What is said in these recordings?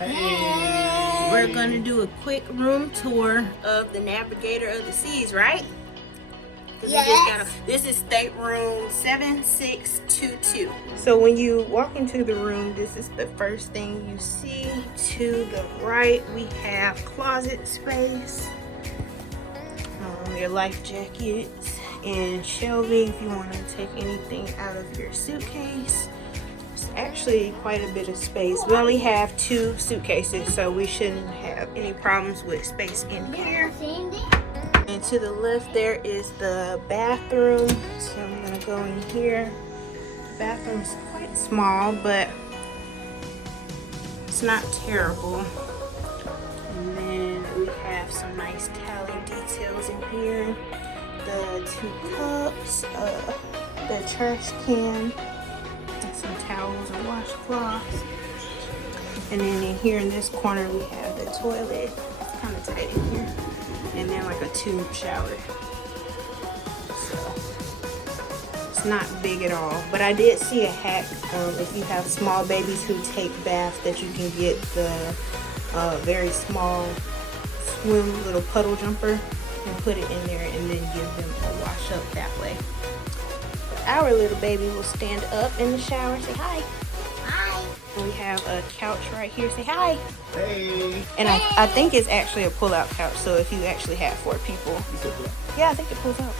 Hey. We're gonna do a quick room tour of the Navigator of the Seas, right? Yes. This is Stateroom 7622. So when you walk into the room, this is the first thing you see. To the right, we have closet space, your life jackets, and shelving if you want to take anything out of your suitcase. It's actually quite a bit of space. We only have 2 suitcases, so we shouldn't have any problems with space in here. And to the left there is the bathroom, so I'm gonna go in here. The bathroom is quite small, but it's not terrible. And then we have some nice towel details in here. The 2 cups, the trash can, and some towels and washcloths. And then in here in this corner we have the toilet. It's kind of tight in here. And then like a tube shower. So it's not big at all. But I did see a hack, if you have small babies who take baths, that you can get the very small swim little puddle jumper and put it in there and then give them a wash up that way. But our little baby will stand up in the shower, say hi. Hi. And we have a couch right here, say hi. Hey. And I think it's actually a pull-out couch, so if you actually have 4 people. Yeah, I think it pulls out.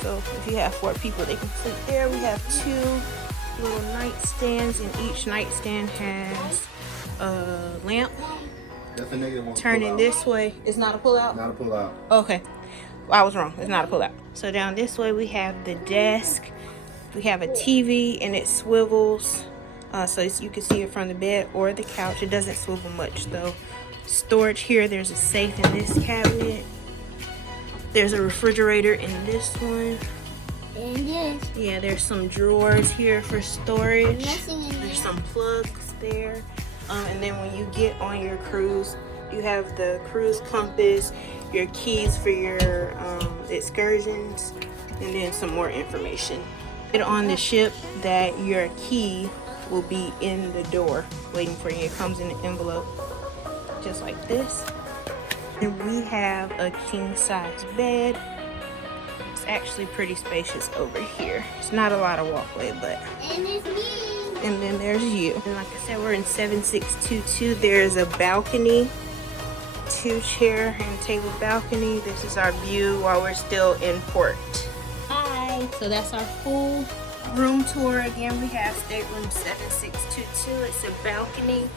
So if you have 4 people, they can sleep there. We have 2 little nightstands, and each nightstand has a lamp. That's a negative one. Turning this way. It's not a pull-out? Not a pull out. Okay. Well, I was wrong. It's not a pull-out. So down this way, we have the desk. We have a TV, and it swivels. So you can see it from the bed or the couch. It doesn't swivel much though. Storage here, there's a safe in this cabinet. There's a refrigerator in this one. And this. Yeah, there's some drawers here for storage. Nothing in there. There's some plugs there. And then when you get on your cruise, you have the cruise compass, your keys for your excursions, and then some more information. On the ship that your key will be in the door waiting for you. It comes in an envelope just like this. And we have a king size bed. It's actually pretty spacious over here. It's not a lot of walkway, but And it's me. and then there's you. And like I said, we're in 7622. There's a balcony, 2 chair and table balcony. This is our view while we're still in port. Hi. So that's our full room tour. Again, we have stateroom 7622. It's a balcony.